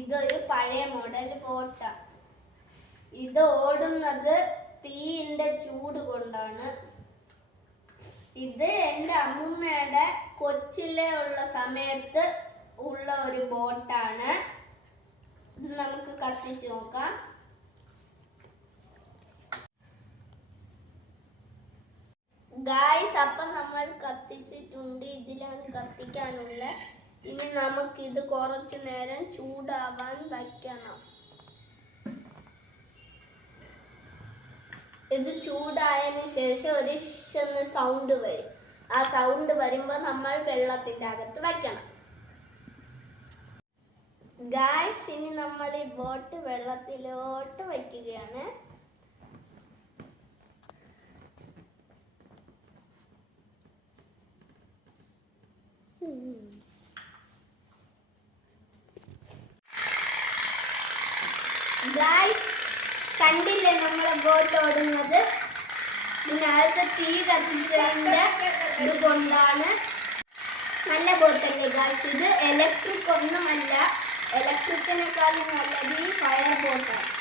ഇതൊരു പഴയ മോഡൽ ബോട്ടാണ്. ഇത് ഓടുന്നത് തീയിന്റെ ചൂട് കൊണ്ടാണ്. ഇത് എൻ്റെ അമ്മൂമ്മയുടെ കൊച്ചിലെ ഉള്ള സമയത്ത് ഉള്ള ഒരു ബോട്ടാണ്. ഇത് നമുക്ക് കത്തിച്ച് നോക്കാം. ഗായ്സ്, അപ്പം നമ്മൾ കത്തിച്ചിട്ടുണ്ട്. ഇതിലാണ് കത്തിക്കാനുള്ള. ഇനി നമുക്കിത് കുറച്ചു നേരം ചൂടാവാൻ വയ്ക്കണം. ഇത് ചൂടായതിനു ശേഷം ഒരു സൗണ്ട് വരും. ആ സൗണ്ട് വരുമ്പോൾ നമ്മൾ വെള്ളത്തിൻ്റെ അകത്ത് വയ്ക്കണം. ഗായ്സ്, ഇനി നമ്മൾ ഈ ബോട്ട് വെള്ളത്തിലോട്ട് വയ്ക്കുകയാണ്. ഗായ്സ്, കണ്ടില്ലേ നമ്മളെ ബോട്ട് ഓടുന്നത്? ഇതിനകത്ത് തീ കത്തിച്ചതിൻ്റെ ഇത് കൊണ്ടാണ്. നല്ല ബോട്ടല്ലേ ഗായ്സ്? ഇത് ഇലക്ട്രിക് ഒന്നുമല്ല. ഇലക്ട്രിക്കിനെക്കാളും നല്ലത് ഈ ഫയർ ബോട്ടാണ്.